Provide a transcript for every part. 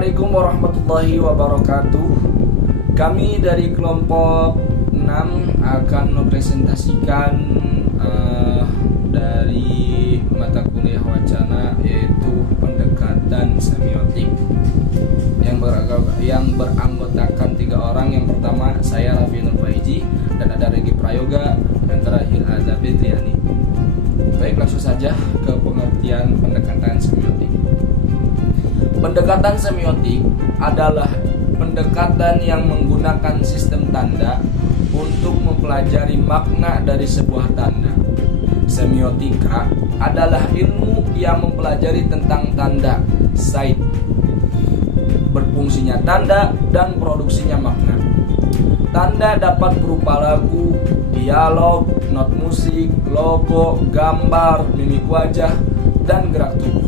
Assalamualaikum warahmatullahi wabarakatuh. Kami dari kelompok 6 akan mempresentasikan dari mata kuliah wacana, yaitu pendekatan semiotik yang beranggotakan 3 orang. Yang pertama saya Raffi Nur Faiji, dan ada Regi Prayoga, dan terakhir ada Fitriani. Baik, langsung saja ke pengertian pendekatan semiotik. Pendekatan semiotik adalah pendekatan yang menggunakan sistem tanda untuk mempelajari makna dari sebuah tanda. Semiotika adalah ilmu yang mempelajari tentang tanda, sign, berfungsinya tanda, dan produksinya makna. Tanda dapat berupa lagu, dialog, not musik, logo, gambar, mimik wajah, dan gerak tubuh.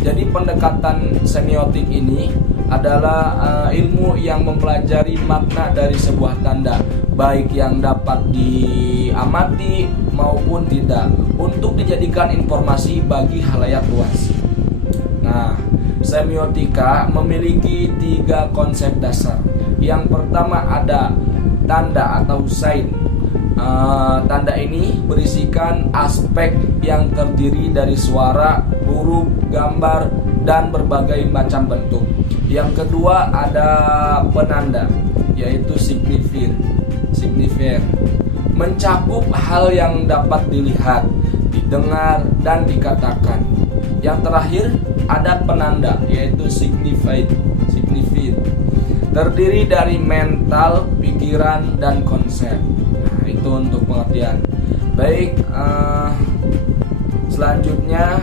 Jadi pendekatan semiotik ini adalah ilmu yang mempelajari makna dari sebuah tanda, baik yang dapat diamati maupun tidak, untuk dijadikan informasi bagi khalayak luas. Nah, semiotika memiliki 3 konsep dasar. Yang pertama ada tanda atau sign. Tanda ini berisikan aspek yang terdiri dari suara, huruf, gambar, dan berbagai macam bentuk. Yang kedua ada penanda, yaitu signifier, mencakup hal yang dapat dilihat, didengar, dan dikatakan. Yang terakhir ada penanda, yaitu signified, terdiri dari mental, pikiran, dan konsep. Nah, itu untuk pengertian. Baik, selanjutnya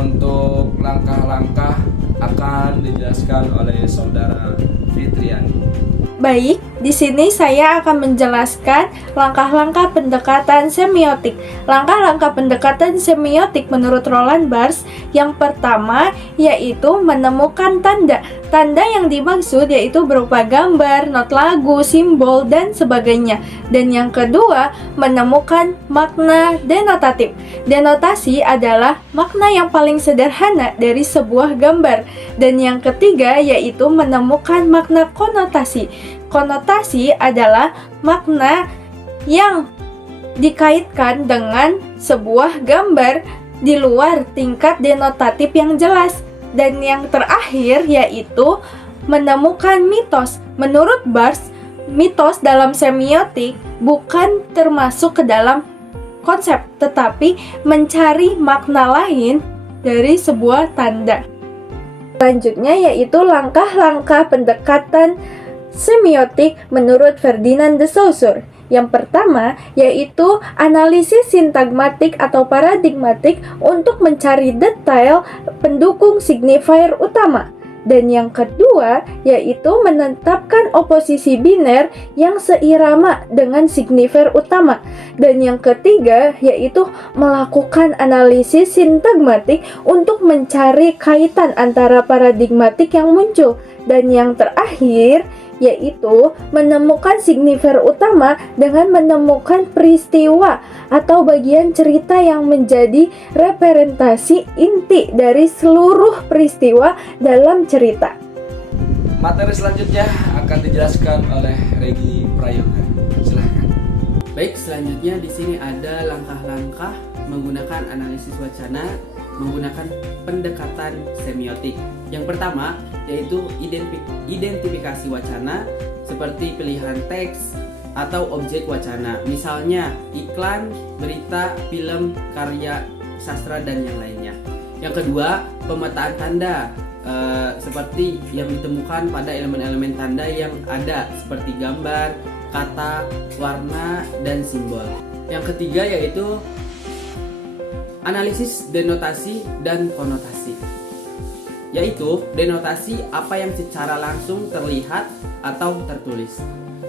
untuk langkah-langkah akan dijelaskan oleh saudara Fitriani. Baik, di sini saya akan menjelaskan langkah-langkah pendekatan semiotik. Langkah-langkah pendekatan semiotik menurut Roland Barthes, yang pertama yaitu menemukan tanda. Tanda yang dimaksud yaitu berupa gambar, not lagu, simbol, dan sebagainya. Dan yang kedua, menemukan makna denotatif. Denotasi adalah makna yang paling sederhana dari sebuah gambar. Dan yang ketiga yaitu menemukan makna konotasi. Konotasi adalah makna yang dikaitkan dengan sebuah gambar di luar tingkat denotatif yang jelas. Dan yang terakhir yaitu menemukan mitos. Menurut Barthes, mitos dalam semiotik bukan termasuk ke dalam konsep, tetapi mencari makna lain dari sebuah tanda. Selanjutnya yaitu langkah-langkah pendekatan semiotik menurut Ferdinand de Saussure. Yang pertama yaitu analisis sintagmatik atau paradigmatik untuk mencari detail pendukung signifier utama. Dan yang kedua yaitu menetapkan oposisi biner yang seirama dengan signifier utama. Dan yang ketiga yaitu melakukan analisis sintagmatik untuk mencari kaitan antara paradigmatik yang muncul. Dan yang terakhir yaitu menemukan signifier utama dengan menemukan peristiwa atau bagian cerita yang menjadi representasi inti dari seluruh peristiwa dalam cerita. Materi selanjutnya akan dijelaskan oleh Regi Prayoga. Silahkan. Baik, selanjutnya di sini ada langkah-langkah menggunakan analisis wacana menggunakan pendekatan semiotik. Yang pertama yaitu identifikasi wacana seperti pilihan teks atau objek wacana, misalnya iklan, berita, film, karya sastra, dan yang lainnya. Yang kedua, pemetaan tanda seperti yang ditemukan pada elemen-elemen tanda yang ada seperti gambar, kata, warna, dan simbol. Yang ketiga yaitu analisis denotasi dan konotasi, yaitu denotasi apa yang secara langsung terlihat atau tertulis.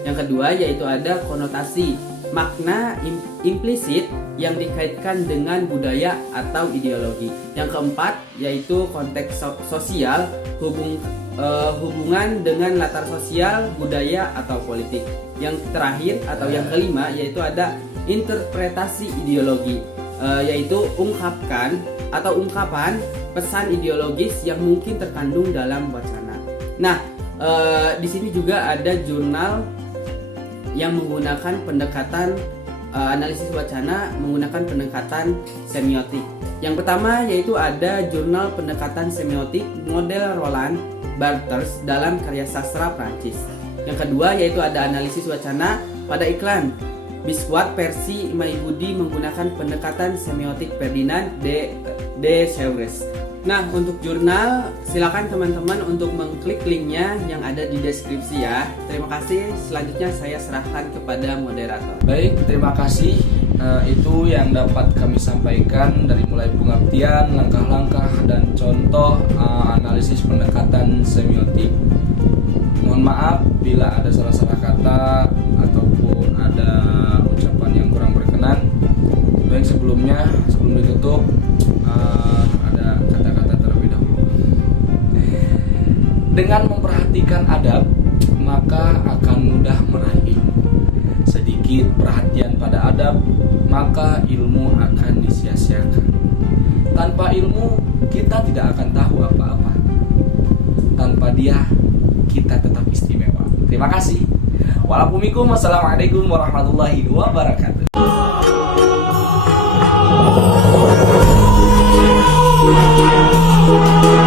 Yang kedua yaitu ada konotasi, makna implisit yang dikaitkan dengan budaya atau ideologi. Yang keempat yaitu konteks sosial, hubungan dengan latar sosial, budaya, atau politik. Yang terakhir atau yang kelima yaitu ada interpretasi ideologi, yaitu ungkapan pesan ideologis yang mungkin terkandung dalam wacana. Nah, di sini juga ada jurnal yang menggunakan pendekatan analisis wacana menggunakan pendekatan semiotik. Yang pertama yaitu ada jurnal pendekatan semiotik model Roland Barthes dalam karya sastra Prancis. Yang kedua yaitu ada analisis wacana pada iklan biskuit versi Maibudi menggunakan pendekatan semiotik Ferdinand de Saussure. Nah, untuk jurnal silakan teman-teman untuk mengklik linknya yang ada di deskripsi ya. Terima kasih. Selanjutnya saya serahkan kepada moderator. Baik, terima kasih. Itu yang dapat kami sampaikan dari mulai pengertian, langkah-langkah, dan contoh analisis pendekatan semiotik. Mohon maaf bila ada salah-salah kata ataupun ada ucapan yang kurang berkenan. Baik, sebelum ditutup ada kata-kata terlebih dahulu. Dengan memperhatikan adab, maka akan mudah meraih ilmu. Sedikit perhatian pada adab, maka ilmu akan disia-siakan. Tanpa ilmu, kita tidak akan tahu apa-apa. Tanpa dia, kita tetap istimewa. Terima kasih. Wassalamualaikum warahmatullahi wabarakatuh. Thank you.